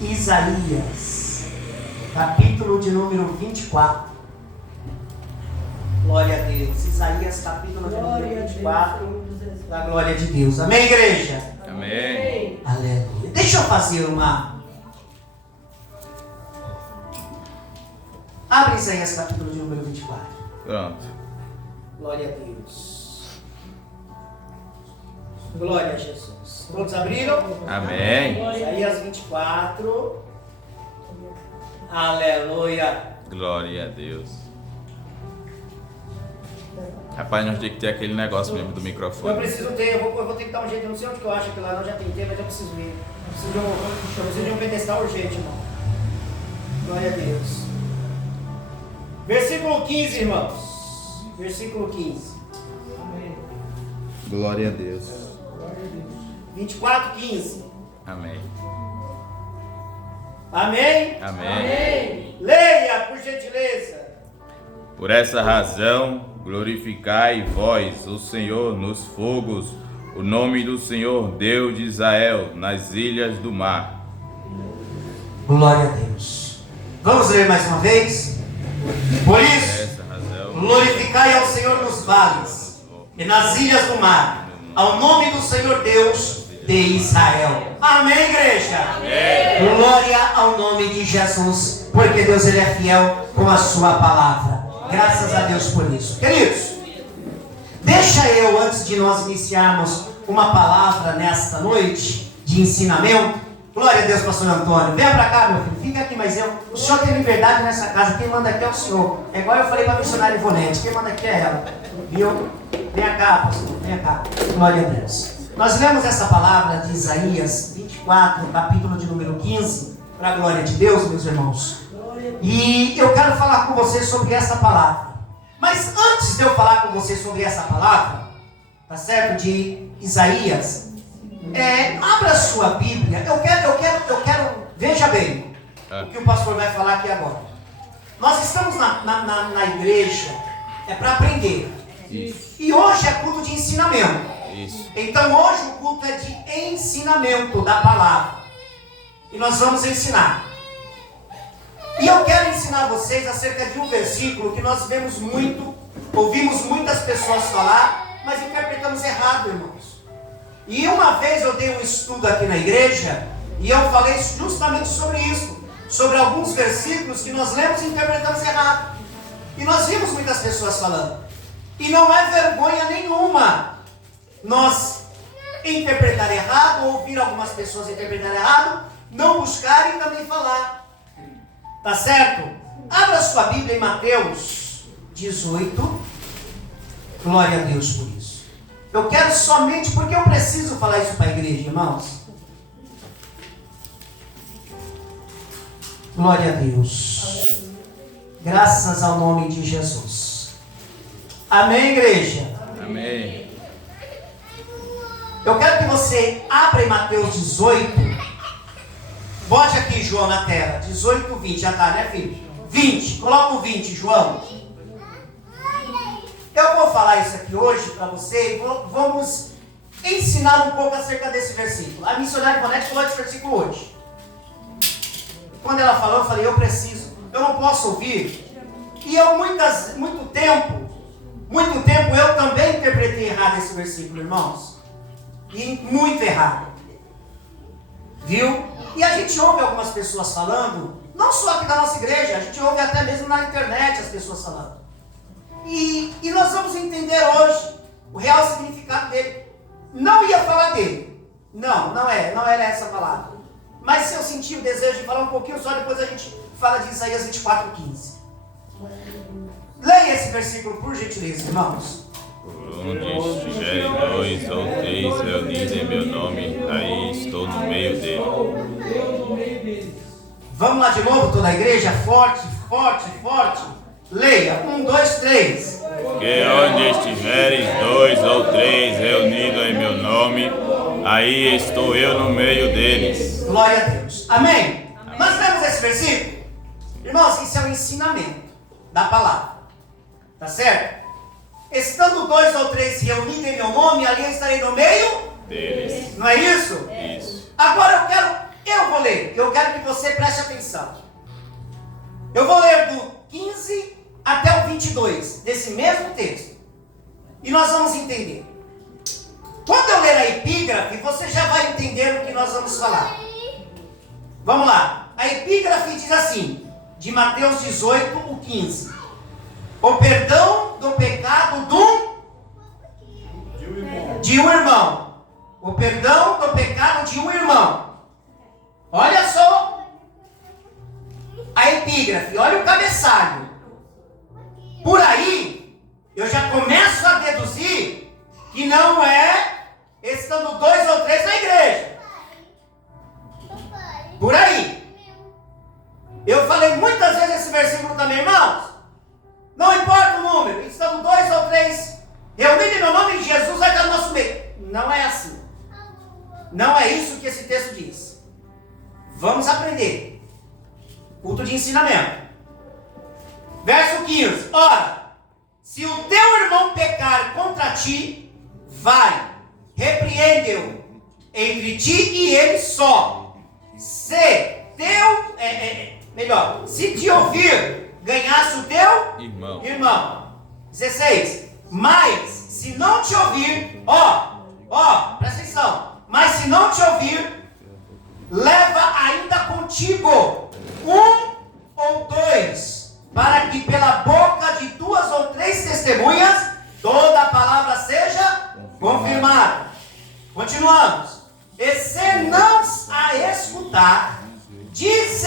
Isaías, capítulo de número 24. Glória a Deus. Isaías, capítulo de número 24. Da glória de Deus. Amém, igreja? Amém. Aleluia. Deixa eu fazer uma... Abre Isaías, capítulo de número 24. Pronto. Glória a Deus. Glória a Jesus. Todos abriram? Amém. Isaías 24. Aleluia. Glória a Deus. Rapaz, nós temos que ter aquele negócio mesmo do Eu microfone. preciso ter, eu vou ter que dar um jeito. Eu não sei onde que eu acho que lá não já tentei, mas eu preciso ir. Eu preciso de um pedestal urgente, irmão. Glória a Deus. Versículo 15, irmãos. Versículo 15. Glória a Deus. 24, 15. Amém. Amém? Amém. Leia, por gentileza. Por essa razão, glorificai vós o Senhor nos fogos, o nome do Senhor Deus de Israel nas ilhas do mar. Glória a Deus. Vamos ler mais uma vez? Por isso, Essa razão, glorificai ao Senhor nos vales e nas ilhas do mar, ao nome do Senhor Deus de Israel. Amém, igreja? Amém. Glória ao nome de Jesus, porque Deus ele é fiel com a sua palavra. Graças a Deus por isso. Queridos, deixa eu, antes de nós iniciarmos uma palavra nesta noite de ensinamento. Glória a Deus, pastor Antônio. Venha para cá, meu filho. Fica aqui, mas o senhor tem liberdade nessa casa. Quem manda aqui é o senhor. É igual eu falei para a missionária Ivonete. Quem manda aqui é ela. Viu? Venha cá, pastor. Venha cá. Glória a Deus. Nós lemos essa palavra de Isaías 24, capítulo de número 15, para a glória de Deus, meus irmãos. E eu quero falar com vocês sobre essa palavra. Mas antes de eu falar com vocês sobre essa palavra, tá certo? De Isaías, abra a sua Bíblia. Eu quero, veja bem o que o pastor vai falar aqui agora. Nós estamos na igreja, para aprender. Isso. E hoje é culto de ensinamento. Isso. Então hoje o culto é de ensinamento da palavra. E nós vamos ensinar. E eu quero ensinar vocês acerca de um versículo que nós vemos muito, ouvimos muitas pessoas falar, mas interpretamos errado, irmãos. E uma vez eu dei um estudo aqui na igreja, e eu falei justamente sobre isso, sobre alguns versículos que nós lemos e interpretamos errado. E nós vimos muitas pessoas falando. E não é vergonha nenhuma nós interpretar errado, ou ouvir algumas pessoas interpretar errado, não buscar e também falar. Tá certo? Abra sua Bíblia em Mateus 18. Glória a Deus por isso. Eu quero somente, porque eu preciso falar isso para a igreja, irmãos. Glória a Deus. Graças ao nome de Jesus. Amém, igreja? Amém. Eu quero que você abra em Mateus 18. Bote aqui, João, na tela. 18, 20. Já tá, né, filho? 20. Coloca o 20, João. Eu vou falar isso aqui hoje para você e vamos ensinar um pouco acerca desse versículo. A missionária Ivonete falou desse versículo hoje. Quando ela falou, eu falei, eu preciso. Eu não posso ouvir. E eu, muito tempo, eu também interpretei errado esse versículo, irmãos. E muito errado. Viu? E a gente ouve algumas pessoas falando, não só aqui da nossa igreja, a gente ouve até mesmo na internet as pessoas falando. E nós vamos entender hoje o real significado dele. Não ia falar dele. Não era essa palavra. Mas se eu sentir o desejo de falar um pouquinho, só depois a gente fala de Isaías 24, 15. Leia esse versículo, por gentileza, irmãos. Onde estiverem dois ou três reunidos em meu nome, aí estou no meio dele. Vamos lá de novo, toda a igreja? Forte, forte, forte. Leia. 1, 2, 3. Que onde estiverem dois ou três reunidos em meu nome, aí estou eu no meio deles. Glória a Deus. Amém? Nós vemos esse versículo? Irmãos, isso é um ensinamento da palavra. Tá certo? Estando dois ou três reunidos em meu nome, ali eu estarei no meio Deles. Não é isso? Isso. Agora eu vou ler. eu quero que você preste atenção. Eu vou ler do 15 até o 22, desse mesmo texto. E nós vamos entender. Quando eu ler a epígrafe, você já vai entender o que nós vamos falar. Vamos lá. A epígrafe diz assim, de Mateus 18, o 15. O perdão do pecado de um irmão. O perdão do pecado de um irmão. Olha só a epígrafe, olha o cabeçalho. Por aí, eu já começo a deduzir que não é estando 2 ou 3 na igreja. Por aí. Eu falei muitas vezes esse versículo também, irmãos. Não importa o número, estamos 2 ou 3 reunidos em meu nome, Jesus vai estar no nosso meio. Não é assim. Não é isso que esse texto diz. Vamos aprender. Culto de ensinamento. Verso 15. Ora, se o teu irmão pecar contra ti, vai, repreende-o entre ti e ele só. Se te ouvir, ganhasse o teu irmão. 16. Mas, se não te ouvir, presta atenção. Mas se não te ouvir, leva ainda contigo 1 ou 2, para que pela boca de 2 ou 3 testemunhas, toda a palavra seja confirmada. Continuamos. E se não a escutar, disse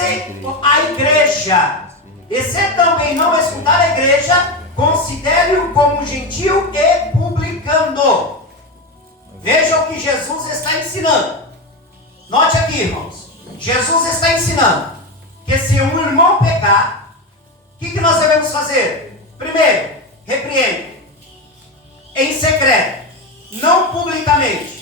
a igreja. E se também não escutar a igreja, considere-o como gentil e publicano. Veja o que Jesus está ensinando. Note aqui, irmãos. Jesus está ensinando que se um irmão pecar, o que nós devemos fazer? Primeiro, repreende. Em secreto. Não publicamente.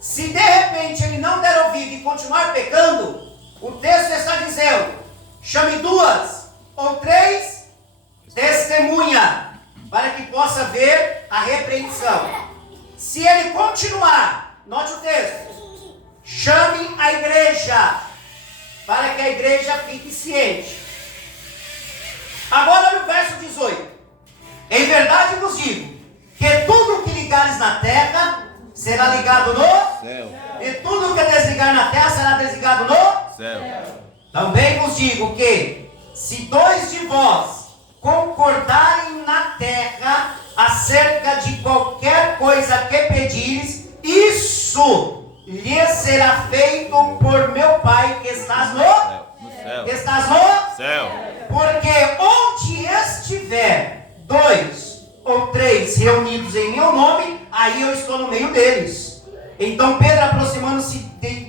Se de repente ele não der ouvido e continuar pecando, o texto está dizendo, chame 2 ou 3 testemunha, para que possa ver a repreensão. Se ele continuar, note o texto, chame a igreja, para que a igreja fique ciente. Agora no verso 18. Em verdade vos digo, que tudo que ligares na terra, será ligado no céu. E tudo que desligar na terra, será desligado no céu. Também vos digo que, se 2 de vós concordarem na terra, acerca de qualquer coisa que pedires, isso lhes será feito por meu Pai que estás no céu. Que estás no céu. Porque onde estiver 2 ou 3 reunidos em meu nome, aí eu estou no meio deles. Então Pedro, aproximando-se,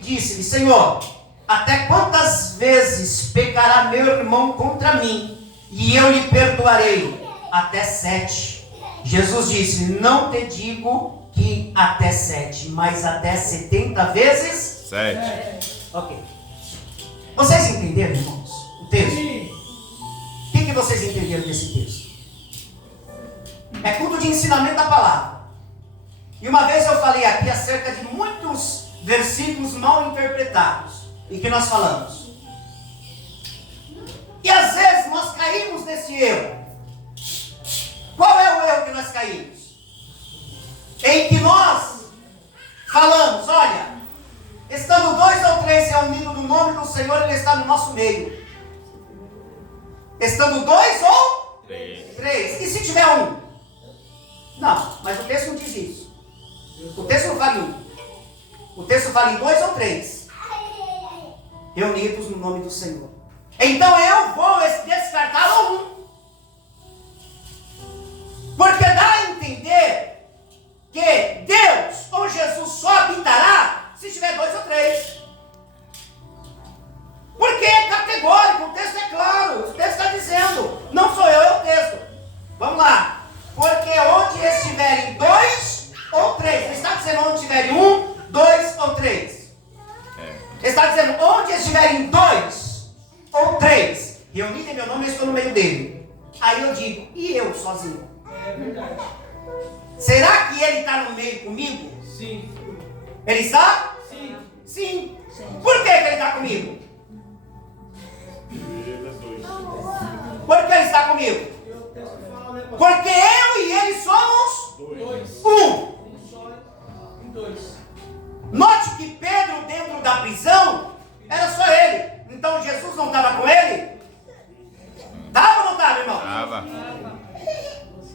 disse-lhe, Senhor, até quantas vezes pecará meu irmão contra mim, e eu lhe perdoarei? Até 7. Jesus disse, não te digo que até 7, mas até 70 vezes 7. Ok. Vocês entenderam, irmãos, o texto? O que vocês entenderam desse texto? É culto de ensinamento da palavra. E uma vez eu falei aqui acerca de muitos versículos mal interpretados. E que nós falamos. E às vezes nós caímos nesse erro. Qual é o erro que nós caímos? Em que nós falamos, olha, estando 2 ou 3 reunidos no nome do Senhor, Ele está no nosso meio. Estando 2 ou 3. E se tiver 1? Não, mas o texto não diz isso. O texto não fala em 1. O texto fala em 2 ou 3. Reunidos no nome do Senhor. Então eu vou descartar o 1. Porque dá a entender que Deus ou Jesus só habitará se tiver 2 ou 3. Porque é categórico, o texto é claro, o texto está dizendo, não sou eu, é o texto. Vamos lá. Porque onde estiverem 2 ou 3, ele está dizendo onde estiverem 1, 2 ou 3. Está dizendo, onde estiverem 2 ou 3 reunidos em meu nome, eu estou no meio dele. Aí eu digo, e eu sozinho? É verdade. Será que ele está no meio comigo? Sim. Ele está? Sim. Sim. Por que ele está comigo? Por que Ele está comigo? Porque eu e Ele somos um. Note que Pedro, dentro da prisão, era só ele. Então Jesus não estava com ele? Estava ou não estava, irmão? Estava.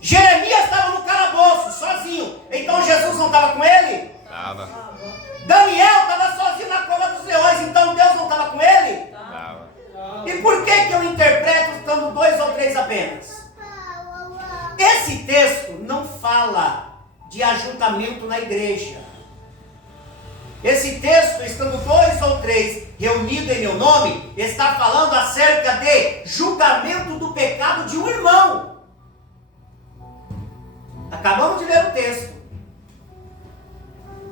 Jeremias estava no calabouço, sozinho. Então Jesus não estava com ele? Estava. Daniel estava sozinho na cova dos leões. Então Deus não estava com ele? Estava. E por que eu interpreto estando 2 ou 3 apenas? Esse texto não fala de ajuntamento na igreja. Esse texto, estando 2 ou 3 reunidos em meu nome, está falando acerca de julgamento do pecado de um irmão. Acabamos de ler o texto.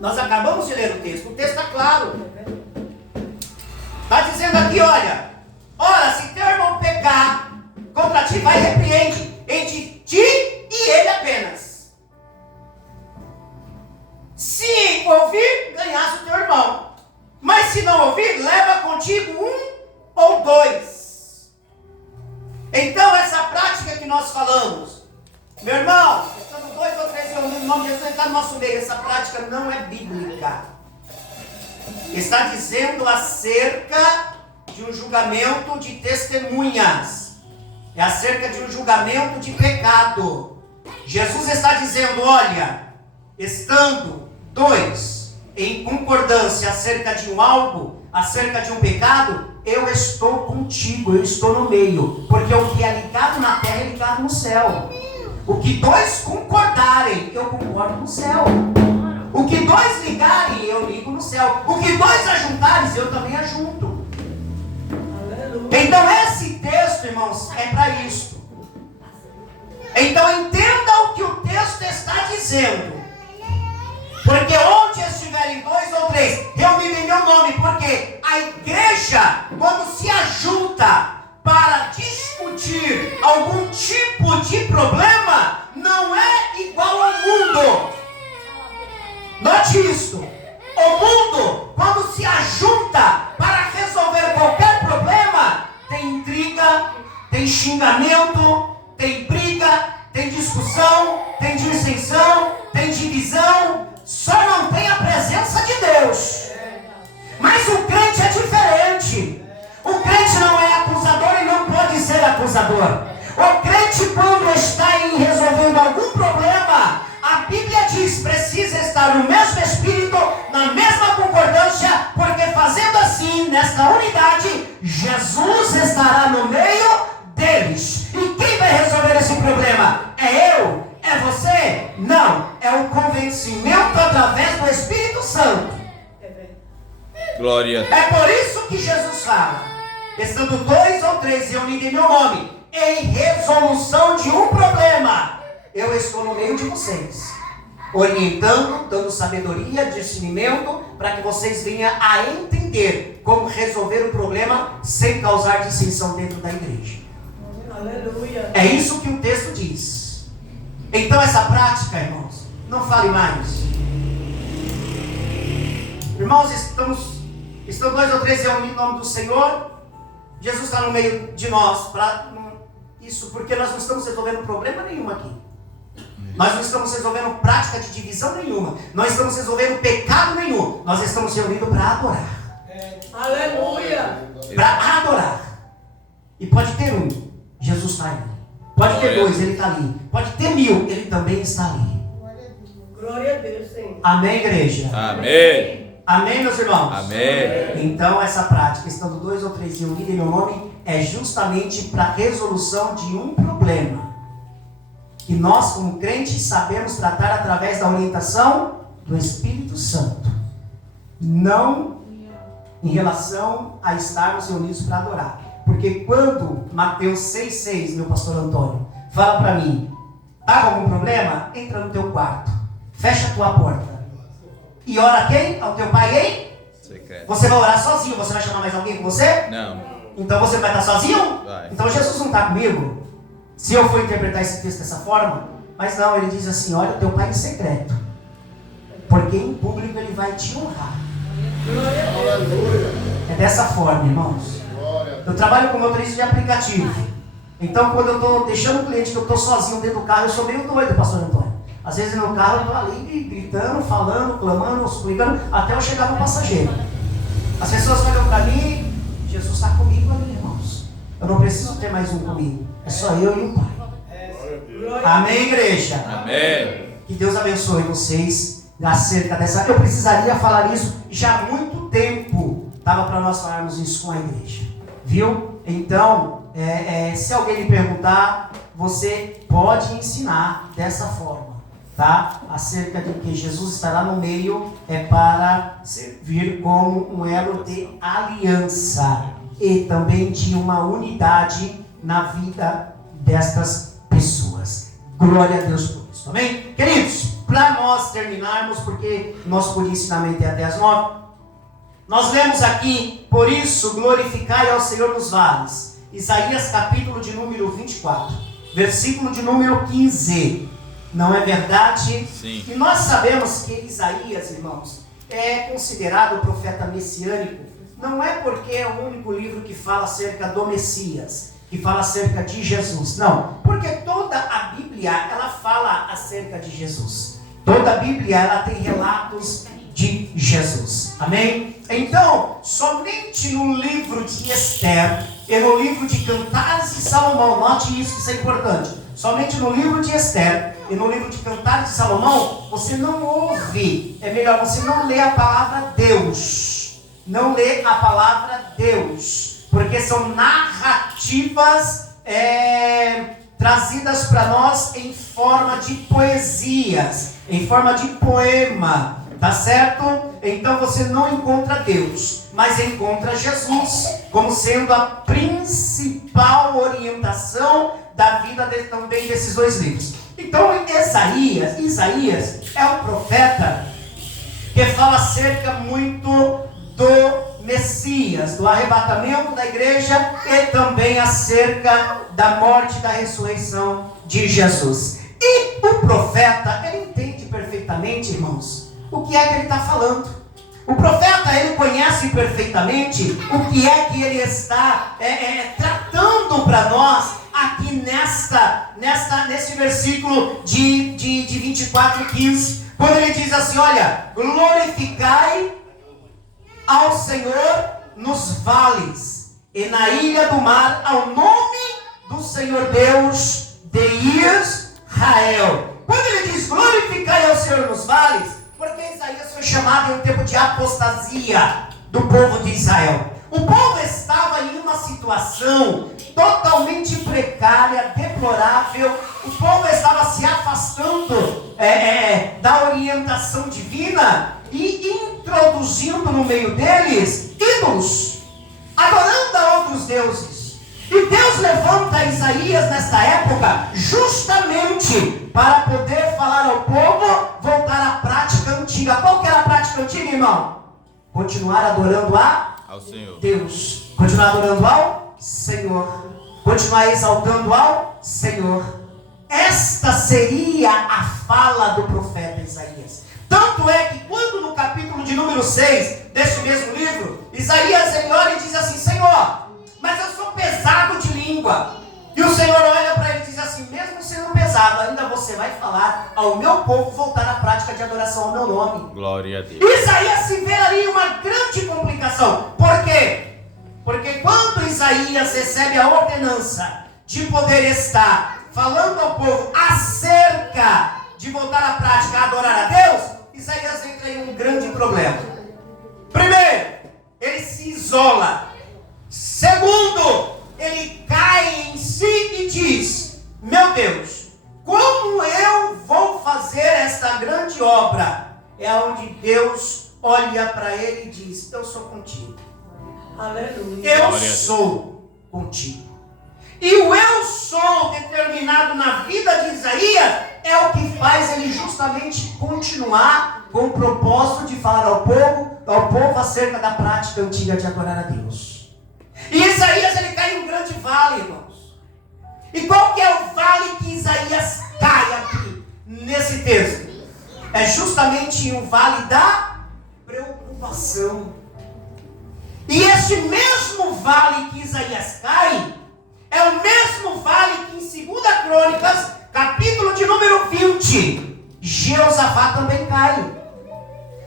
Nós acabamos de ler o texto. O texto está claro. Está dizendo aqui, olha, se teu irmão pecar contra ti, vai e repreende entre ti e ele apenas. Se ouvir, ganhasse o teu irmão. Mas se não ouvir, leva contigo 1 ou 2. Então essa prática que nós falamos, meu irmão, estando 2 ou 3 reunidos, em nome de Jesus, está no nosso meio. Essa prática não é bíblica. Está dizendo acerca de um julgamento de testemunhas. É acerca de um julgamento de pecado. Jesus está dizendo, olha, estando 2 em concordância acerca de um algo, acerca de um pecado, eu estou contigo, eu estou no meio. Porque o que é ligado na terra é ligado no céu. O que 2 concordarem, eu concordo no céu. O que 2 ligarem, eu ligo no céu. O que 2 ajuntarem, eu também ajunto. Então esse texto, irmãos, é para isso. Então entenda o que o texto está dizendo. Porque onde estiverem 2 ou 3 reunidos em meu nome, porque a igreja, quando se ajunta para discutir algum tipo de problema, não é igual ao mundo. Note isso. O mundo, quando se ajunta para resolver qualquer problema, tem intriga, tem xingamento, tem briga, tem discussão, tem dissensão, tem divisão. Só não tem a presença de Deus. Mas o crente é diferente. O crente não é acusador e não pode ser acusador. O crente, quando está resolvendo algum problema, a Bíblia diz, precisa estar no mesmo espírito, na mesma concordância, porque fazendo assim, nesta unidade, Jesus estará no meio deles. E quem vai resolver esse problema? É eu? É você? Não. É o convencimento através do Espírito Santo. Glória a Deus. É por isso que Jesus fala, estando 2 ou 3 reunidos em meu nome, em resolução de um problema, eu estou no meio de vocês, orientando, dando sabedoria, discernimento, para que vocês venham a entender como resolver o problema sem causar dissensão dentro da igreja. Aleluia. É isso que o texto diz. Então essa prática, irmãos, não fale mais. Irmãos, estão 2 ou 3 reunidos em nome do Senhor. Jesus está no meio de nós para isso, porque nós não estamos resolvendo problema nenhum aqui. Nós não estamos resolvendo prática de divisão nenhuma. Não estamos resolvendo pecado nenhum. Nós estamos reunidos para adorar. Aleluia! Para adorar. E pode ter 1, Jesus está ali. Pode ter 2, Ele está ali. Pode ter 1000, Ele também está ali. Glória a Deus, Senhor. Amém, igreja? Amém. Amém, meus irmãos? Amém. Então essa prática, estando 2 ou 3 reunidos em meu nome, é justamente para a resolução de um problema. Que nós, como crentes, sabemos tratar através da orientação do Espírito Santo. Não em relação a estarmos reunidos para adorar. Porque quando Mateus 6,6, meu pastor Antônio, fala para mim, está com algum problema? Entra no teu quarto, fecha a tua porta. E ora a quem? Ao teu pai em? Secreto. Você vai orar sozinho, você vai chamar mais alguém com você? Não. Então você vai estar sozinho? Vai. Então Jesus não está comigo? Se eu for interpretar esse texto dessa forma, mas não, ele diz assim, olha o teu pai em secreto, porque em público ele vai te honrar. É dessa forma, irmãos. Eu trabalho com motorista de aplicativo. Então, quando eu estou deixando o cliente que eu estou sozinho dentro do carro, eu sou meio doido, pastor Antônio. Às vezes no carro eu estou ali gritando, falando, clamando, suplicando, até eu chegar no passageiro. As pessoas olham para mim, Jesus está comigo ali, irmãos. Eu não preciso ter mais um comigo. É só eu e o Pai. Amém, igreja? Amém. Que Deus abençoe vocês acerca dessa. Eu precisaria falar isso já há muito tempo. Estava para nós falarmos isso com a igreja. Viu? Então, se alguém lhe perguntar, você pode ensinar dessa forma. Tá? Acerca de que Jesus estará no meio para servir como um elo de aliança e também de uma unidade na vida destas pessoas. Glória a Deus por isso, amém? Queridos, para nós terminarmos, porque nosso ensinamento é até as 9, nós lemos aqui: por isso glorificai ao Senhor nos vales. Isaías capítulo de número 24, versículo de número 15. Não é verdade? Sim. E nós sabemos que Isaías, irmãos, é considerado o profeta messiânico. Não é porque é o único livro que fala acerca do Messias, que fala acerca de Jesus. Não, porque toda a Bíblia, ela fala acerca de Jesus. Toda a Bíblia, ela tem relatos de Jesus. Amém? Então, somente no livro de Esther e no livro de Cantares de Salomão, note isso, isso é importante. Somente no livro de Esther e no livro de Cantares de Salomão, você não ouve, é melhor, você não lê a palavra Deus. Não lê a palavra Deus, porque são narrativas trazidas para nós em forma de poesias, em forma de poema, tá certo? Então você não encontra Deus, mas encontra Jesus como sendo a principal orientação da vida também desses dois livros. Então Isaías é um profeta que fala acerca muito do Messias, do arrebatamento da igreja e também acerca da morte e da ressurreição de Jesus. E o profeta, ele entende perfeitamente, irmãos, o que é que ele está falando. O profeta, ele conhece perfeitamente o que é que ele está tratando para nós aqui nesse versículo de 24:15, quando ele diz assim: olha, glorificai ao Senhor nos vales e na ilha do mar ao nome do Senhor Deus de Israel. Quando ele diz glorificai ao Senhor nos vales, porque Isaías foi chamado em um tempo de apostasia do povo de Israel. O povo estava em uma situação totalmente precária, deplorável. O povo estava se afastando da orientação divina e introduzindo no meio deles ídolos, adorando a outros deuses. E Deus levanta Isaías nesta época justamente para poder falar ao povo voltar à prática antiga. Qual que era a prática antiga, irmão? Continuar adorando ao Senhor. Deus, continuar adorando ao Senhor, continuar exaltando ao Senhor. Esta seria a fala do profeta Isaías. Tanto é que quando no capítulo de número 6 desse mesmo livro, Isaías ele olha e diz assim: Senhor, mas eu sou pesado de língua. E o Senhor olha para ele e diz assim: mesmo sendo pesado, ainda você vai falar ao meu povo voltar à prática de adoração ao meu nome. Glória a Deus. Isaías se vê ali uma grande complicação. Por quê? Porque quando Isaías recebe a ordenança de poder estar falando ao povo acerca de voltar à prática a adorar a Deus, Isaías entra em um grande problema. Primeiro, ele se isola. Segundo, ele cai em si e diz: meu Deus, como eu vou fazer esta grande obra? É onde Deus olha para ele e diz: eu sou contigo. Aleluia. Eu sou contigo. E o eu sou determinado na vida de Isaías é o que faz ele justamente continuar com o propósito de falar ao povo acerca da prática antiga de adorar a Deus. E Isaías ele cai em um grande vale, irmãos. E qual que é o vale que Isaías cai aqui nesse texto? É justamente o vale da preocupação. E esse mesmo vale que Isaías cai, é o mesmo vale que em 2 Crônicas, capítulo de número 20, Jeosafá também cai.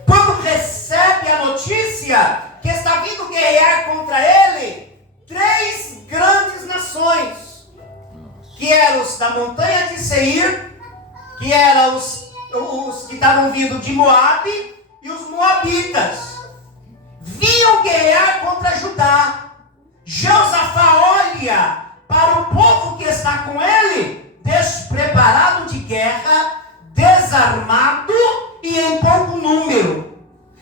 Quando recebe a notícia que está vindo guerrear contra ele 3 grandes nações, que eram os da montanha de Seir, que eram os que estavam vindo de Moabe, e os moabitas, vinham guerrear contra Judá. Jeosafá olha para o povo que está com ele, despreparado de guerra, desarmado e em pouco número.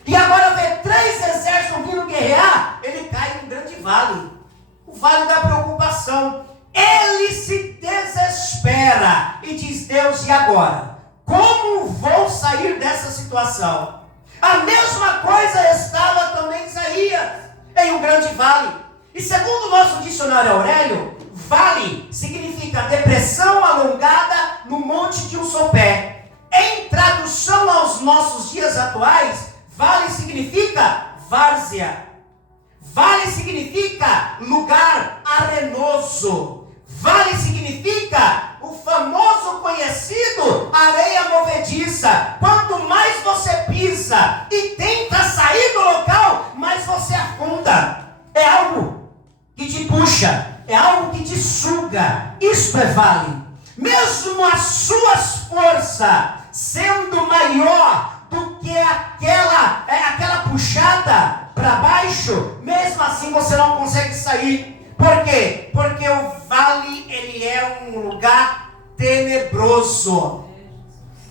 E agora vê 3 exércitos vindo guerrear, ele cai num grande vale, o vale da preocupação. Ele se desespera e diz: Deus, e agora? Como vou sair dessa situação? A mesma coisa estava também Isaías, em um grande vale. E segundo o nosso dicionário Aurélio, vale significa depressão alongada no monte de um sopé. Em tradução aos nossos dias atuais, vale significa várzea. Vale significa lugar arenoso. Vale significa o famoso conhecido areia movediça. Quanto mais você pisa e tenta sair do local, mais você afunda. É algo que te puxa, é algo que te suga. Isso é vale. Mesmo as suas forças sendo maior do que aquela puxada para baixo, mesmo assim você não consegue sair. Por quê? Porque o vale, ele é um lugar tenebroso.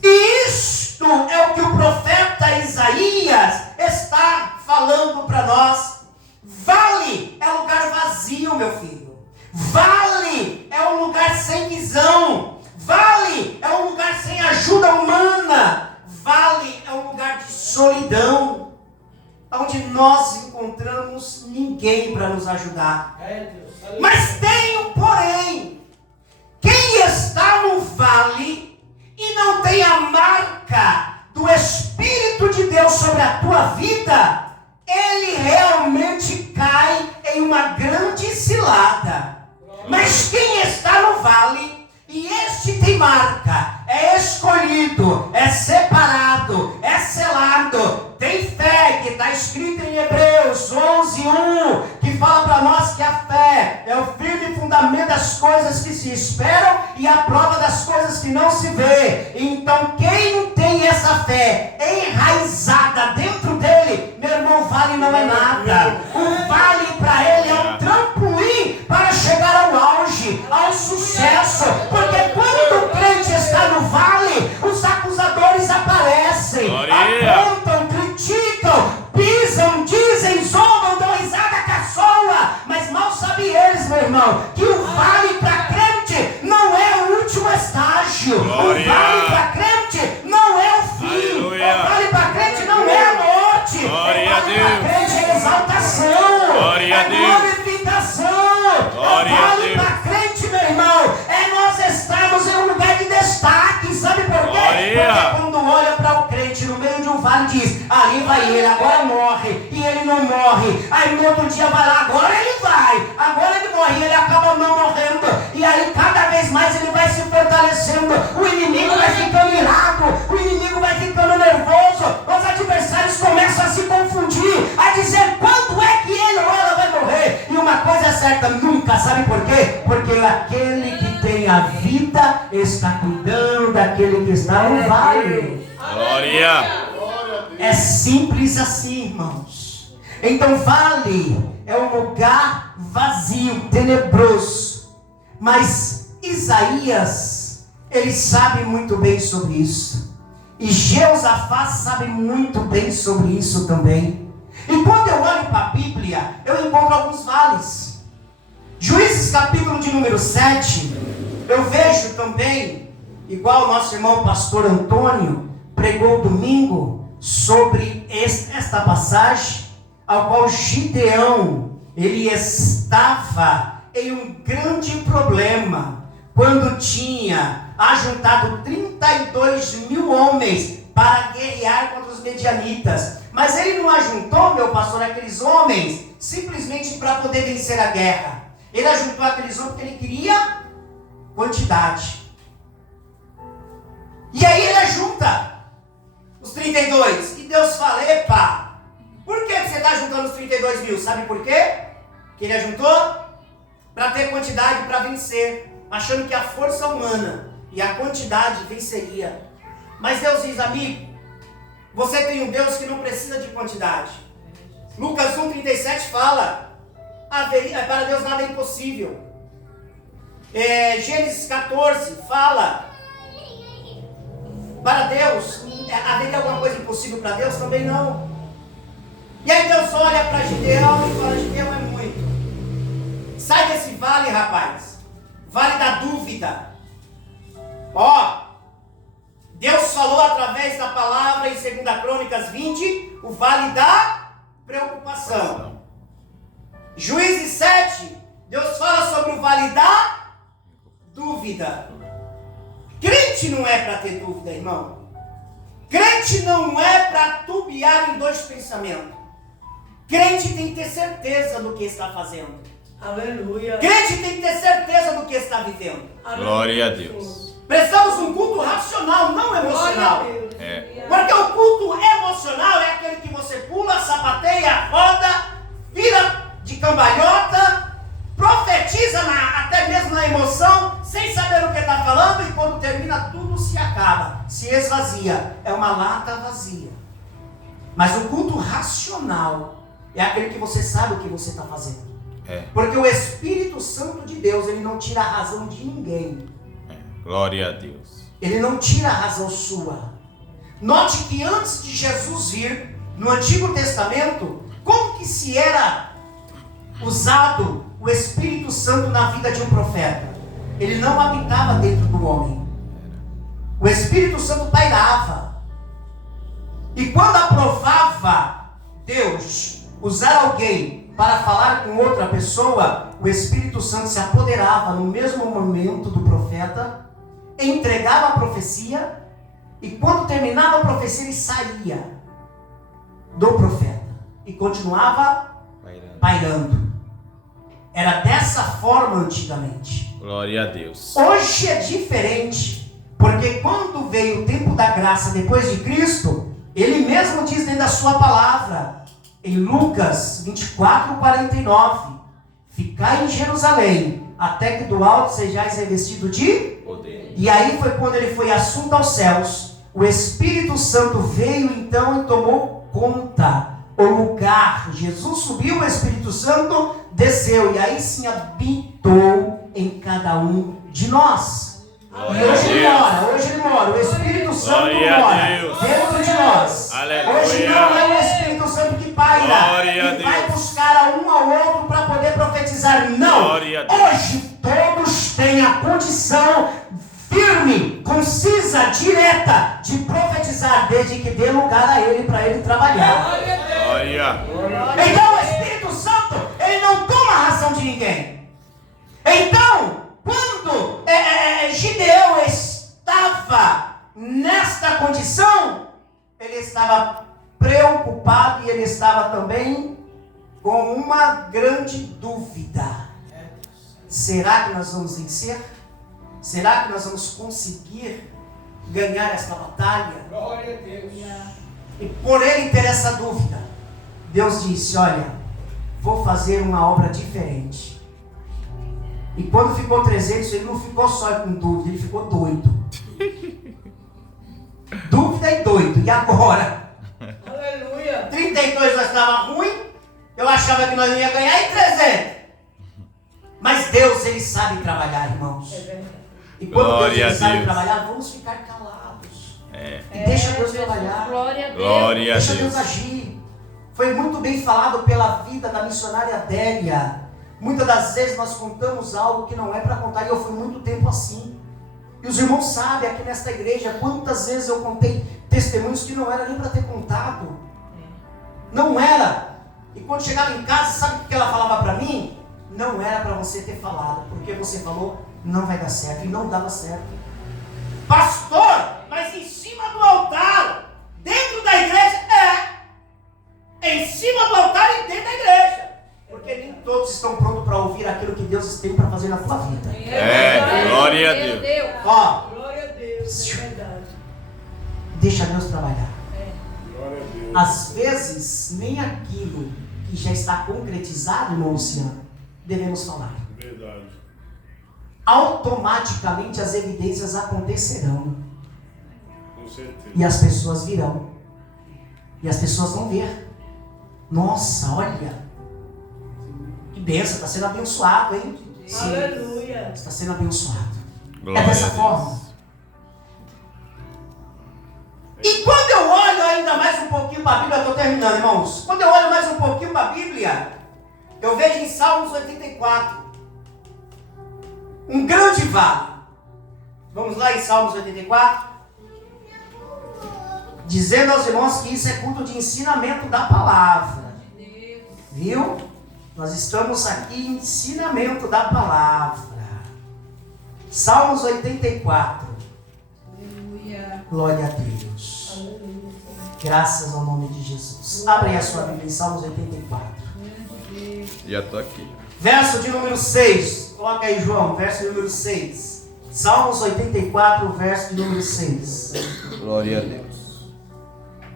E isto é o que o profeta Isaías está falando para nós. Vale é um lugar vazio, meu filho. Vale é um lugar sem visão. Vale é um lugar sem ajuda humana. Vale é um lugar de solidão, onde nós encontramos ninguém para nos ajudar. Mas tem um porém. Quem está no vale e não tem a marca do Espírito de Deus sobre a tua vida, ele realmente cai em uma grande cilada. Mas quem está no vale e este tem marca, é escolhido, é separado, é selado, tem fé, que está escrito em Hebreus 11:1, que fala para nós que a fé é o firme fundamento das coisas que se esperam e a prova das coisas que não se vê. Então quem tem essa fé enraizada dentro dele, meu irmão, vale não é nada. O vale para ele é um trampolim para chegar ao auge, ao sucesso, porque quando o crente está no vale, os acusadores aparecem, apontam, criticam, pisam, dizem, zombam, dão risada, caçoa, mas mal sabem eles, meu irmão, que o vale para crente não é o último estágio. Glória. O vale para crente não é o fim. Aleluia. O vale para crente não é a morte. Glória o vale para crente é exaltação, Glória a Deus. glorificação. Glória o a vale Deus. para crente, meu irmão, é nós estarmos em um lugar de destaque. Sabe por quê? Glória. Porque quando olha para o crente no meio de um vale, diz: ali vai ele, agora morre, e ele não morre. Aí no outro dia vai lá, agora ele vai, agora ele morre, e ele acaba não morrendo. E aí cada vez mais ele vai se fortalecendo, o inimigo vai ficando irado, o inimigo vai ficando nervoso, os adversários começam a se confundir, a dizer quando é que ele ou ela vai morrer. E uma coisa é certa, nunca. Sabe por quê? Porque aquele que tem a vida está cuidando daquele que está no vale. Glória. É simples assim, irmãos. Então vale é um lugar vazio, tenebroso. Mas Isaías, ele sabe muito bem sobre isso. E Jeosafá sabe muito bem sobre isso também. E quando eu olho para a Bíblia, eu encontro alguns vales. Juízes capítulo de número 7, eu vejo também, igual o nosso irmão pastor Antônio pregou domingo, sobre esta passagem, ao qual Gideão, ele estava em um grande problema, quando tinha ajuntado 32 mil homens para guerrear contra os medianitas. Mas ele não ajuntou, meu pastor, aqueles homens simplesmente para poder vencer a guerra. Ele ajuntou aqueles homens porque ele queria quantidade. E aí ele ajunta os 32. E Deus fala, epa, por que você está juntando os 32 mil? Sabe por quê? Que ele ajuntou? Para ter quantidade para vencer, achando que a força humana e a quantidade venceria. Mas Deus diz, amigo, você tem um Deus que não precisa de quantidade. Lucas 1,37 fala, para Deus nada é impossível. Gênesis 14 fala, para Deus, haveria alguma coisa impossível para Deus? Também não. E aí Deus olha para Gideão e fala, Gideão é muito. Sai desse vale, rapaz. Vale da dúvida. Deus falou através da palavra em 2 Crônicas 20, o vale da preocupação. Juízes 7, Deus fala sobre o vale da dúvida. Crente não é para ter dúvida, irmão. Crente não é para tubiar em dois pensamentos. Crente tem que ter certeza do que está fazendo. Aleluia. Crente tem que ter certeza do que está vivendo. Glória a Deus. Precisamos de um culto racional, não emocional. Porque o culto emocional é aquele que você pula, sapateia, roda, vira de cambalhota, profetiza até mesmo na emoção, sem saber o que está falando, e quando termina tudo se acaba, se esvazia. É uma lata vazia. Mas o culto racional é aquele que você sabe o que você está fazendo. Porque o Espírito Santo de Deus, ele não tira a razão de ninguém. Glória a Deus. Ele não tira a razão sua. Note que antes de Jesus vir, no Antigo Testamento, como que se era usado o Espírito Santo na vida de um profeta? Ele não habitava dentro do homem. O Espírito Santo pairava. E quando aprovava Deus usar alguém para falar com outra pessoa, o Espírito Santo se apoderava no mesmo momento do profeta, entregava a profecia, e quando terminava a profecia ele saía do profeta e continuava pairando. Era dessa forma antigamente. Glória a Deus. Hoje é diferente, porque quando veio o tempo da graça depois de Cristo, ele mesmo diz dentro da sua palavra, em Lucas 24:49, ficai em Jerusalém, até que do alto sejais revestido de poder. E aí foi quando ele foi assunto aos céus. O Espírito Santo veio então e tomou conta, o lugar. Jesus subiu, o Espírito Santo desceu, e aí sim habitou em cada um de nós. E hoje ele mora, o Espírito Santo mora dentro de nós. Aleluia. Hoje não é o Espírito Santo que paira e vai buscar um ao outro para poder profetizar. Não, hoje todos têm a condição firme, concisa, direta de profetizar, desde que dê lugar a ele para ele trabalhar. Então o Espírito Santo, ele não toma a razão de ninguém. Então, quando Gideão estava nesta condição, ele estava preocupado e ele estava também com uma grande dúvida. Será que nós vamos vencer? Será que nós vamos conseguir ganhar esta batalha? Glória a Deus. E por ele ter essa dúvida, Deus disse, olha, vou fazer uma obra diferente. E quando ficou 300, ele não ficou só com dúvida, ele ficou doido. Dúvida e doido. E agora? Aleluia. 32 nós estava ruim, eu achava que nós não ia ganhar, e 300. Mas Deus, ele sabe trabalhar, irmãos. É verdade. E quando Glória Deus ele sabe Deus. trabalhar, vamos ficar calados. E deixa Deus trabalhar. Glória a Deus. Glória a Deixa Deus Deus. agir. Foi muito bem falado pela vida da missionária Adélia. Muitas das vezes nós contamos algo que não é para contar, e eu fui muito tempo assim. E os irmãos sabem aqui nesta igreja quantas vezes eu contei testemunhos que não era nem para ter contado. Não era. E quando chegava em casa, sabe o que ela falava para mim? Não era para você ter falado, porque você falou, não vai dar certo, e não dava certo. Pastor, mas em cima do altar, dentro da igreja, em cima do altar e dentro da igreja. estão prontos para ouvir aquilo que Deus tem para fazer na tua vida. Glória a Deus. Ó, Glória a Deus. É verdade. deixa Deus trabalhar. Glória a Deus. Às vezes, nem aquilo que já está concretizado, irmão Luciano, devemos falar. Verdade. Automaticamente as evidências acontecerão. Com certeza. E as pessoas virão. E as pessoas vão ver. Nossa, olha. Que bênção, está sendo abençoado, hein? Sim, Aleluia. está sendo abençoado. Glória É dessa a Deus. forma. E quando eu olho ainda mais um pouquinho para a Bíblia, eu estou terminando, irmãos. Quando eu olho mais um pouquinho para a Bíblia, eu vejo em Salmos 84 um grande vale. Vamos lá em Salmos 84? Dizendo aos irmãos que isso é culto de ensinamento da palavra. Viu? Nós estamos aqui em ensinamento da palavra. Salmos 84. Glória a Deus. Graças ao nome de Jesus. Abre aí a sua Bíblia em Salmos 84. Já estou aqui. Verso de número 6. Coloca aí, João, verso de número 6. Salmos 84, verso de número 6. Glória a Deus.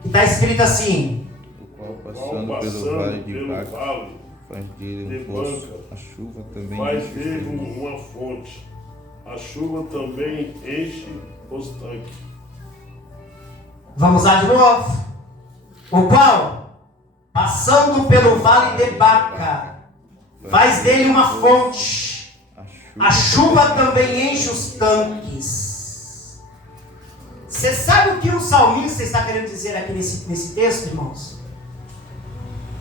Que está escrito assim: O qual passando pelo vale de Baca, faz dele um poço, a chuva também Faz enche dele os rios. uma fonte. A chuva também enche os tanques. Vamos lá de novo. O qual, passando pelo vale de Baca, faz dele uma fonte. A chuva também enche os tanques. Você sabe o que o salmista está querendo dizer aqui nesse texto, irmãos?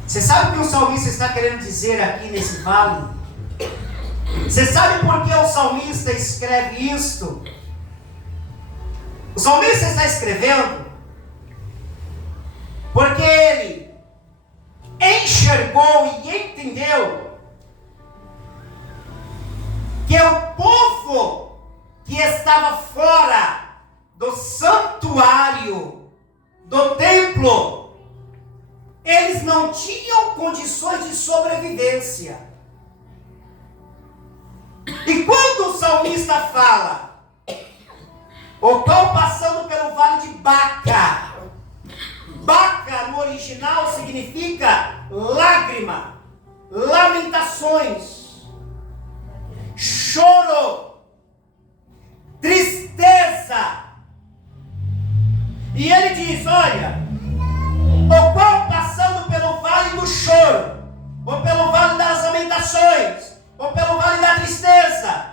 Você sabe o que o salmista está querendo dizer aqui nesse vale? Você sabe por que o salmista escreve isto? O salmista está escrevendo porque ele enxergou e entendeu que o povo que estava fora do santuário, do templo, eles não tinham condições de sobrevivência. E quando o salmista fala, o qual passando pelo vale de Baca, Baca no original significa lágrima, lamentações, choro, tristeza. E ele diz, olha, o qual passando pelo vale do choro, ou pelo vale das lamentações, ou pelo vale da tristeza,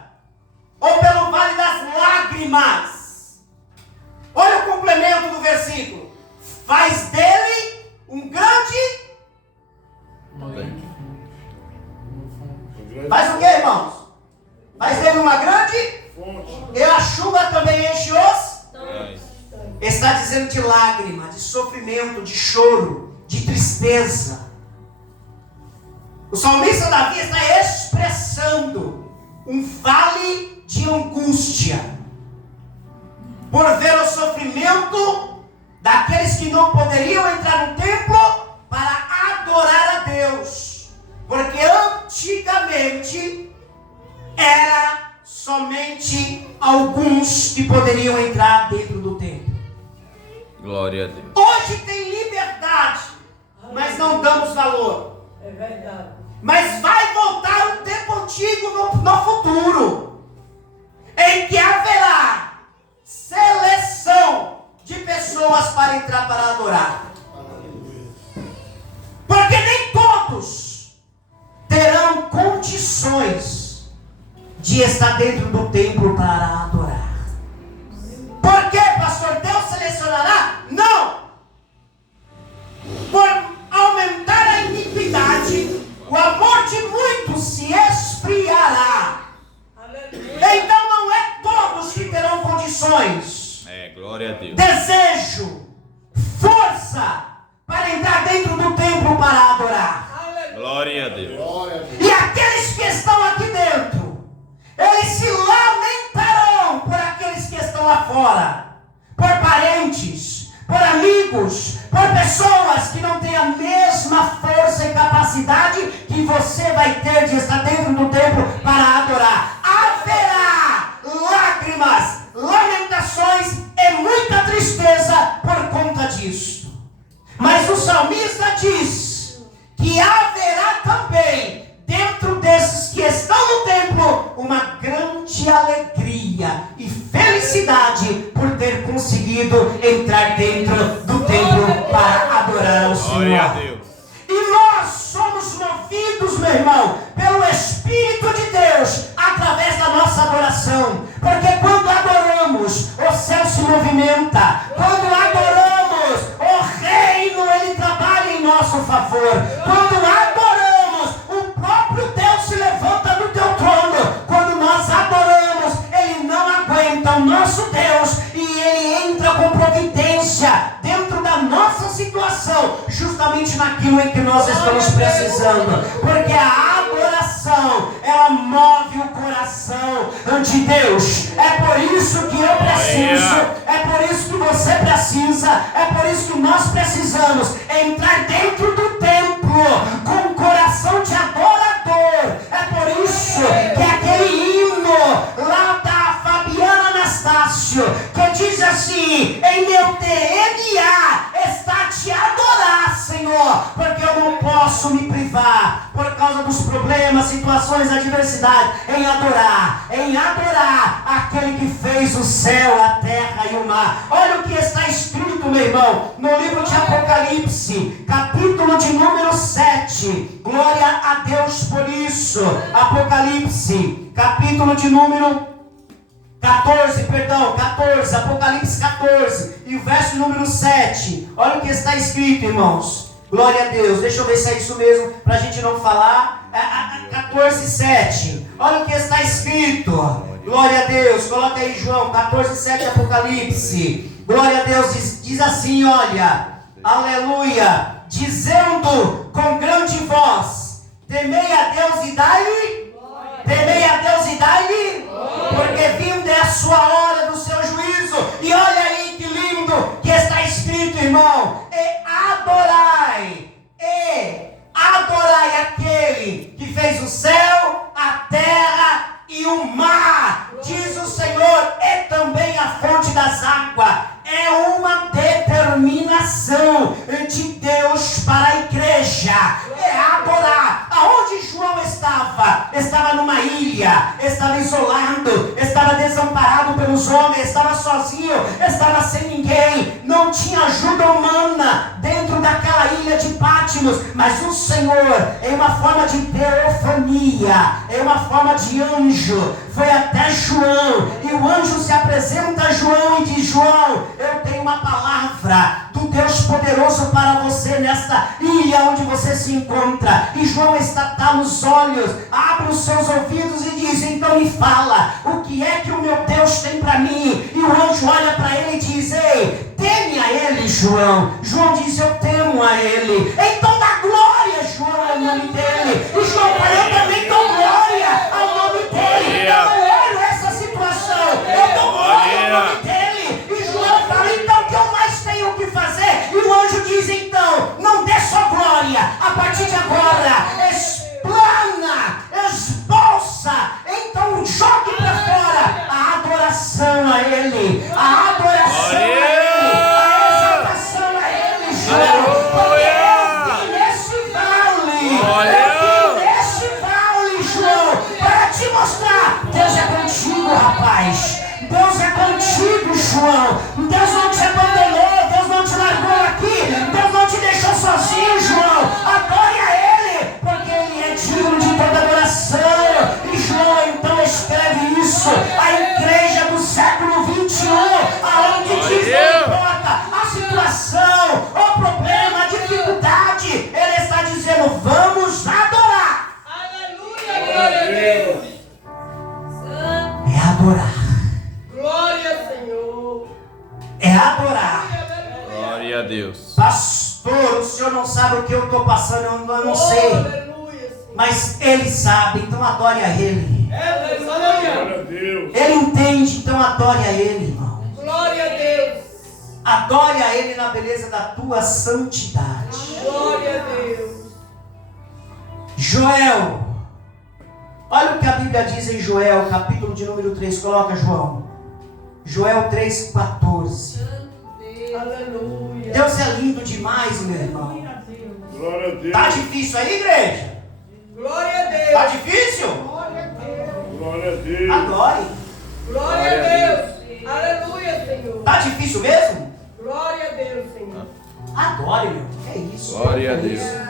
ou pelo vale das lágrimas. Olha o complemento do versículo. Faz dele um grande... Faz o que, irmãos? Faz dele uma grande... Fonte. E a chuva também enche os... Está dizendo de lágrima, de sofrimento, de choro, de tristeza. O salmista Davi está expressando um vale de angústia por ver o sofrimento daqueles que não poderiam entrar no templo para adorar a Deus, porque antigamente era somente alguns que poderiam entrar dentro do templo. Glória a Deus. Hoje tem liberdade, mas não damos valor. É verdade. Mas vai voltar o tempo antigo no futuro, em que haverá seleção de pessoas para entrar para adorar. Porque nem todos terão condições de estar dentro do templo para adorar. Por quê, pastor? Deus selecionará? Não! Por aumentar a iniquidade, o amor de muitos se esfriará. Aleluia. Então não é todos que terão condições, Glória a Deus. desejo, força para entrar dentro do templo para adorar. Aleluia. Glória a Deus. E aqueles que estão aqui dentro, eles se lamentarão conseguido entrar dentro do templo para adorar ao Glória a Senhor. Deus. E nós somos movidos, meu irmão, pelo Espírito de Deus, através da nossa adoração. Porque quando adoramos, o céu se movimenta. Quando adoramos, o reino, ele trabalha em nosso favor. Quando adoramos, o próprio Deus se levanta do teu trono. Quando nós adoramos, ele não aguenta o nosso Deus e ele entra com providência dentro da nossa situação, justamente naquilo em que nós estamos precisando, porque a adoração, ela move o coração ante Deus. É por isso que eu preciso, é por isso que você precisa, é por isso que nós precisamos entrar dentro do templo com um coração de adorador. É por isso que aquele hino lá da Fabiana Anastácio, que diz assim: em meu DNA está te adorar, Senhor, porque eu não posso me privar, por causa dos problemas, situações, adversidade, em adorar aquele que fez o céu, a terra e o mar. Olha o que está escrito, meu irmão, no livro de Apocalipse, capítulo de número 7. Glória a Deus por isso. Apocalipse, capítulo de número 14, Apocalipse 14, e o verso número 7. Olha o que está escrito, irmãos. Glória a Deus. Deixa eu ver se é isso mesmo, para a gente não falar. 14, 7. Olha o que está escrito. Glória a Deus. Coloca aí, João, 14, 7, Apocalipse. Glória a Deus. Diz assim, olha. Aleluia. Dizendo com grande voz: temei a Deus e dai-lhe. Temei a Deus e dai-lhe, porque vinda é a sua hora do seu juízo. E olha aí que lindo que está escrito, irmão: adorai aquele que fez o céu, a terra e o mar, diz o Senhor, e também a fonte das águas. É uma determinação de Deus para a igreja. É adorar. Aonde João estava? Estava numa ilha, estava isolado, estava desamparado pelos homens, estava sozinho, estava sem ninguém, não tinha ajuda humana dentro daquela ilha de Patmos. Mas o Senhor, em uma forma de teofania, em uma forma de anjo, foi até João, e o anjo se apresenta a João e diz: João, eu tenho uma palavra do Deus poderoso para você nesta ilha onde você se encontra. E João está nos olhos, abre os seus ouvidos e diz: então me fala, o que é que o meu Deus tem para mim? E o anjo olha para ele e diz: ei, teme a ele, João. João diz: eu temo a ele. Então dá glória, João, ao nome dele. E João fala: eu também dou glória ao nome dele. Eu não olho essa situação, eu dou glória ao nome dele. E João fala: então o que eu mais tenho que fazer? E o anjo diz: então, não dê só glória, a partir de agora, explana, esbolsa, então jogue para fora a adoração a ele, a adoração a ele, a exaltação a ele, João, porque eu vim nesse vale, João, para te mostrar: Deus é contigo, rapaz, Deus é contigo, João, Deus não te abandonou, Deus não te largou aqui, Deus não te deixou sozinho, João. Adore a ele, porque ele é digno de toda adoração. E João então escreve isso à igreja do século 21, aonde diz: não importa a situação, o problema, a dificuldade, ele está dizendo: vamos adorar. Aleluia, glória a Deus. É adorar. Glória, Senhor. É adorar. Glória a Deus. Pastor, o senhor não sabe o que eu estou passando, eu não sei. Aleluia, Senhor. Mas ele sabe, então adore a ele. Aleluia. Glória a Deus. Ele entende, então adore a ele, irmão. Glória a Deus. Adore a ele na beleza da tua santidade. Glória a Deus. Joel, olha o que a Bíblia diz em Joel, capítulo de número 3. Coloca, João. Joel 3,14. Aleluia. Deus é lindo demais, meu irmão. Glória a Deus. Tá difícil aí, igreja? Glória a Deus. Tá difícil? Glória a Deus. Glória a Deus. Adore. Glória a Deus. Aleluia, Senhor. Tá difícil glória, meu. Que é isso? Glória a Que é Deus. isso?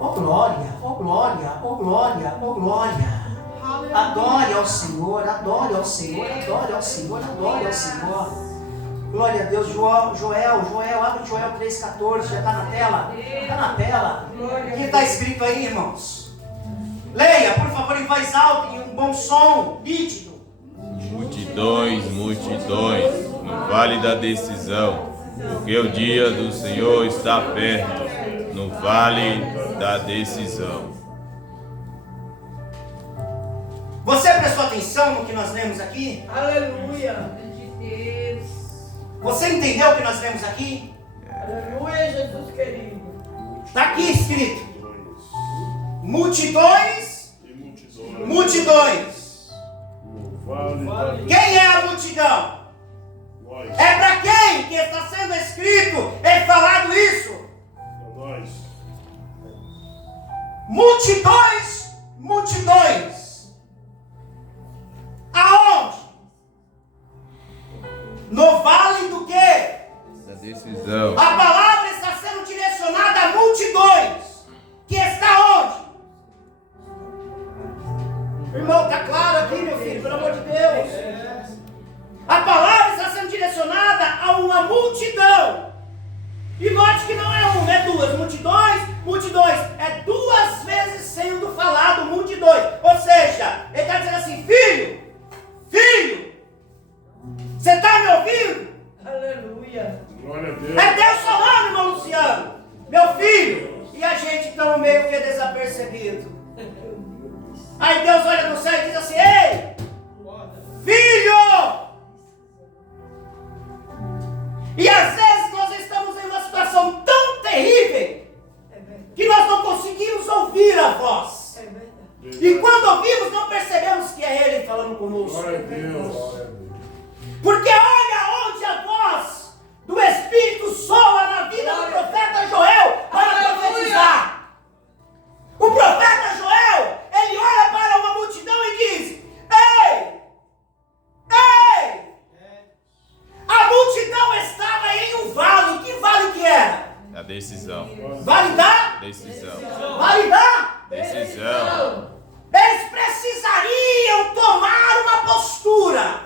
Oh glória, oh glória, oh glória, oh glória. Adore ao Senhor, adore ao Senhor, adore ao Senhor, adore ao Senhor. Glória a Deus. Joel, abre Joel 3,14, já está na tela? Está na tela. O que está escrito aí, irmãos? Leia, por favor, em voz alta, em um bom som, nítido. Multidões, multidões, no vale da decisão, porque o dia do Senhor está perto, no vale da decisão. Você prestou atenção no que nós lemos aqui? Aleluia. Você entendeu o que nós lemos aqui? Aleluia, Jesus querido. Está aqui escrito: multidões, E multidões. multidões. No vale da Quem é a multidão? nós. É para quem que está sendo escrito e falado isso? Para nós. Multidões, multidões. Aonde? No vale do quê? Da decisão. A palavra está sendo direcionada a multidões. Que está onde? Irmão, está claro aqui, meu filho, pelo amor de Deus. A palavra está sendo direcionada a uma multidão. E note que não é uma, é duas. Multidões, multidões. É duas vezes sendo falado multidões. Ou seja, ele está dizendo assim: filho, filho, você está me ouvindo? Aleluia. Glória a Deus. É Deus falando, irmão Luciano. Meu filho. E a gente está meio que desapercebido. Aí Deus olha do céu e diz assim: ei, filho! E às vezes nós estamos em uma situação tão terrível que nós não conseguimos ouvir a voz. É verdade. E quando ouvimos, não percebemos que é Ele falando conosco. Glória a Deus. Porque olha onde a voz do Espírito soa na vida do profeta Joel para profetizar. O profeta Joel, ele olha para uma multidão e diz: ei, ei! A multidão estava em um vale. Que vale que era? Da decisão. Vale da? Decisão. Vale da? Decisão. Eles precisariam tomar uma postura.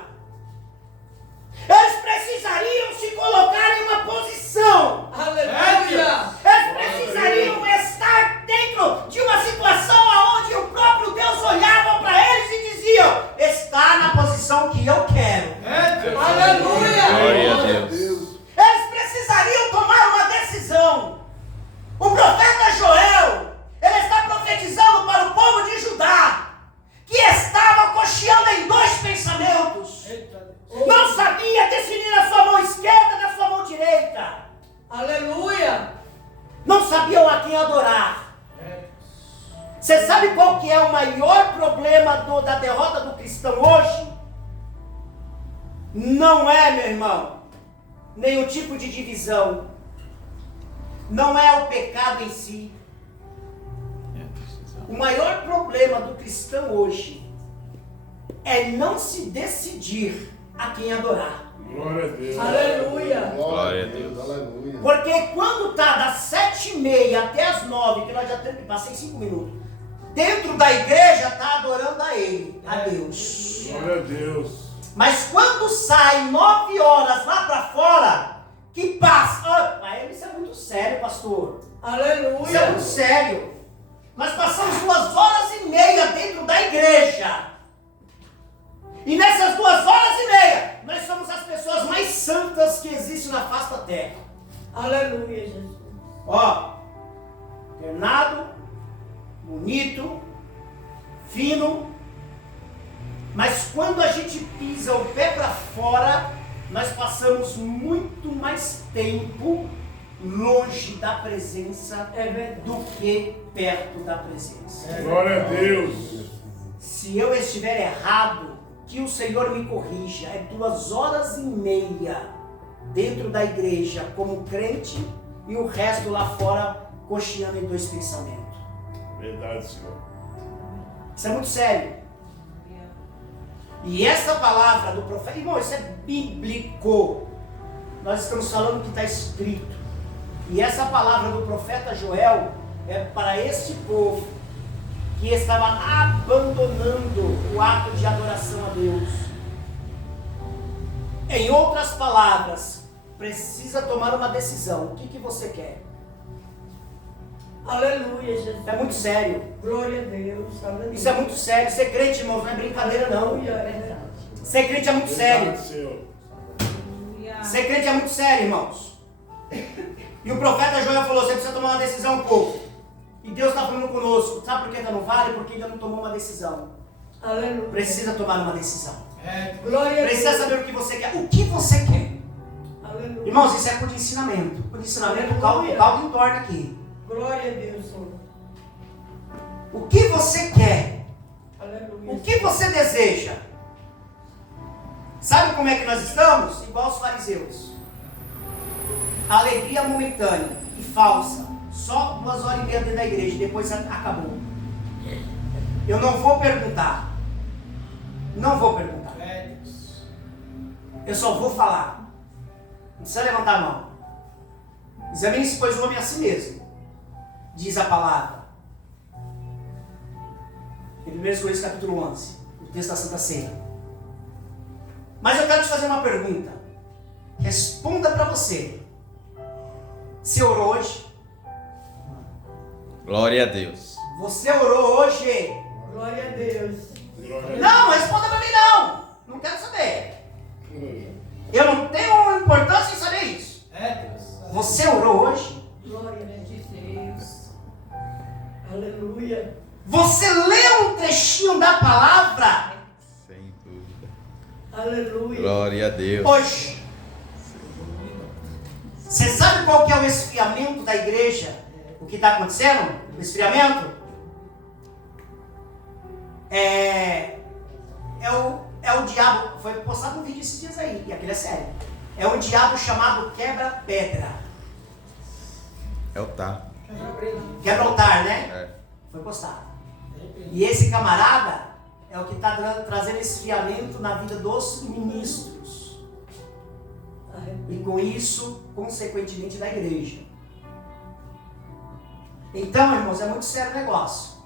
Eles precisariam se colocar em uma posição. Aleluia. Eles precisariam estar dentro de uma situação onde o próprio Deus olhava para eles e dizia: está na posição que eu quero. Aleluia. Glória a Deus. Eles precisariam tomar uma decisão. O profeta Joel, ele está profetizando para o povo de Judá, que estava cocheando em dois pensamentos. Não sabia definir a sua mão esquerda da sua mão direita. Aleluia. Não sabiam a quem adorar. Você sabe qual que é o maior problema da derrota do cristão hoje? Não é, meu irmão, nenhum tipo de divisão. Não é o pecado em si. O maior problema do cristão hoje é não se decidir a quem adorar. Glória a Deus. Aleluia. Glória a Deus. Aleluia. Porque quando está das 7h30 até as 9h, que nós já passei 5 minutos, dentro da igreja está adorando a Ele, a Deus. Glória a Deus. Mas quando sai 9 horas lá para fora, que passa... Oh, isso é muito sério, pastor. Aleluia. Isso é muito sério. Nós passamos 2h30 dentro da igreja. E nessas 2h30, nós somos as pessoas mais santas que existem na face da terra. Aleluia, Jesus. Ó, Bernardo, bonito, fino, mas quando a gente pisa o pé para fora, nós passamos muito mais tempo longe da presença É verdade. do que perto da presença. Glória a Deus. Se eu estiver errado, que o Senhor me corrija. É 2h30 dentro da igreja como crente e o resto lá fora cocheando em dois pensamentos. Verdade, Senhor. Isso é muito sério. E essa palavra do profeta, irmão, isso é bíblico. Nós estamos falando o que está escrito. E essa palavra do profeta Joel é para este povo que estava abandonando o ato de adoração a Deus. Em outras palavras, precisa tomar uma decisão. O que você quer? Aleluia, Jesus. É muito sério. Glória a Deus. Aleluia. Isso é muito sério. Ser crente, irmãos, não é brincadeira não. Aleluia, é verdade. Ser crente é muito sério. Verdade, Senhor. Ser crente é muito sério, irmãos. E o profeta Joel falou, você precisa tomar uma decisão, povo. E Deus está falando conosco. Sabe por que ainda não vale? Porque ainda não tomou uma decisão. Aleluia. Precisa tomar uma decisão. Glória a Deus. Precisa saber o que você quer. O que você quer? Aleluia. Irmãos, isso é por ensinamento. Por ensinamento, o caldo entorna aqui. Glória a Deus, Senhor. O que você quer? Aleluia. O que você deseja? Sabe como é que nós estamos? Igual os fariseus. A alegria momentânea e falsa. Só 2h30 dentro da igreja, depois acabou. Eu não vou perguntar. Não vou perguntar. Eu só vou falar. Não precisa levantar a mão. Examine-se, pois, o homem a si mesmo. Diz a palavra. Em 1 Coríntios capítulo 11. O texto da Santa Ceia. Mas eu quero te fazer uma pergunta. Responda para você. Você orou hoje? Glória a Deus. Você orou hoje? Glória a Deus. Glória a Deus. Não, responda para mim não. Não quero saber. Eu não tenho importância em saber isso. Você orou hoje? Glória a Deus. Aleluia. Você leu um trechinho da palavra Sem dúvida. Aleluia. Glória a Deus. hoje? Você sabe qual que é o esfriamento da igreja? O que está acontecendo? O esfriamento? É o diabo. Foi postado um vídeo esses dias aí, e aquele é sério. É um diabo chamado quebra-pedra. É o tá. Quebra-altar, né? É. Foi postado. E esse camarada é o que está trazendo esfriamento na vida dos ministros. E com isso, consequentemente, da igreja. Então, irmãos, é muito sério o negócio.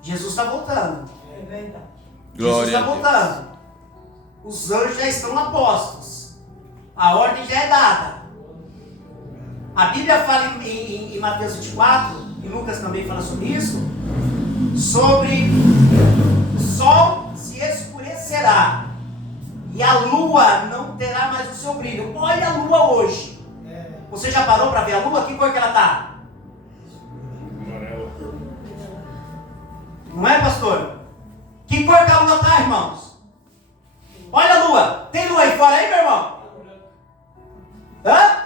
Jesus está voltando. É verdade. Jesus Glória está a Deus. voltando. Os anjos já estão lá postos. A ordem já é dada. A Bíblia fala em Mateus 24, e Lucas também fala sobre isso, sobre o sol se escurecerá e a lua não terá mais o seu brilho. Olha a lua hoje. Você já parou para ver a lua? Que cor que ela está? Amarela. Não é, pastor? Que cor que a lua está, irmãos? Olha a lua. Tem lua aí fora aí, meu irmão? Hã?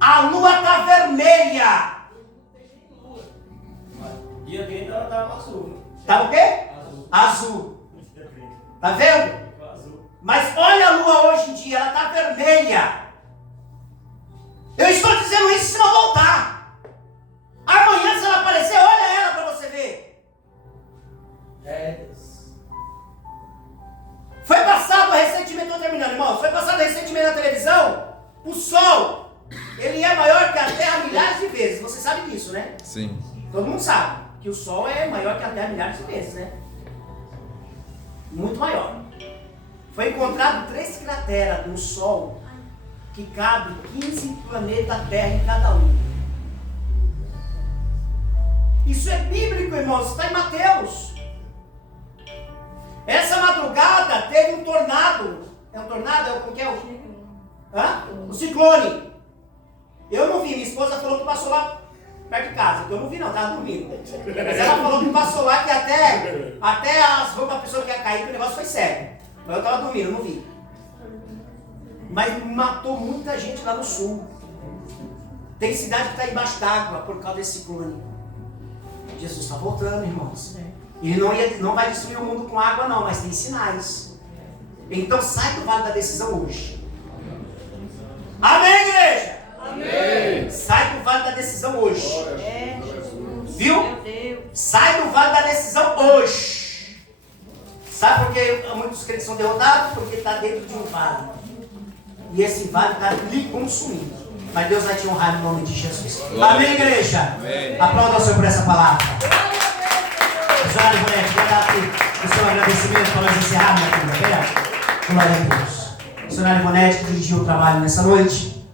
A lua está vermelha. Dia 30 ela tava azul. Tá o quê? Azul. Tá vendo? Azul. Mas olha a lua hoje em dia, ela está vermelha. Eu estou dizendo isso se não voltar. Amanhã, se ela aparecer, olha ela para você ver. Foi passado recentemente, estou terminando, irmão. Foi passado recentemente na televisão. O Sol, ele é maior que a Terra milhares de vezes. Você sabe disso, né? Sim. Todo mundo sabe que o Sol é maior que a Terra milhares de vezes, né? Muito maior. Foi encontrado 3 crateras no Sol que cabe 15 planetas Terra em cada um. Isso é bíblico, irmãos. Está em Mateus. Essa madrugada teve um tornado. É um tornado? Como que é? O ciclone. Eu não vi. Minha esposa falou que passou lá perto de casa. Eu não vi não, estava dormindo. Mas ela falou que passou lá que até as roupas da pessoa que ia cair, que o negócio foi sério. Mas eu estava dormindo, eu não vi. Mas matou muita gente lá no sul. Tem cidade que está embaixo d'água por causa desse ciclone. Jesus está voltando, irmãos. Ele não vai destruir o mundo com água não, mas tem sinais. Então sai do vale da decisão hoje. Amém, igreja? Amém. Sai do vale da decisão hoje. É, Jesus. Viu? Meu Deus. Sai do vale da decisão hoje. Sabe por que muitos crentes são derrotados? Porque está dentro de um vale. e esse vale está lhe consumindo. Mas Deus vai te honrar no nome de Jesus. Glória. Amém, igreja? Amém. Aplauda o Senhor por essa palavra. Missionário Ivonete, quer dar aqui o seu agradecimento para nós encerrarmos aqui, tá vendo? Glória a Deus. Missionário Ivonete, que dirigiu o trabalho nessa noite.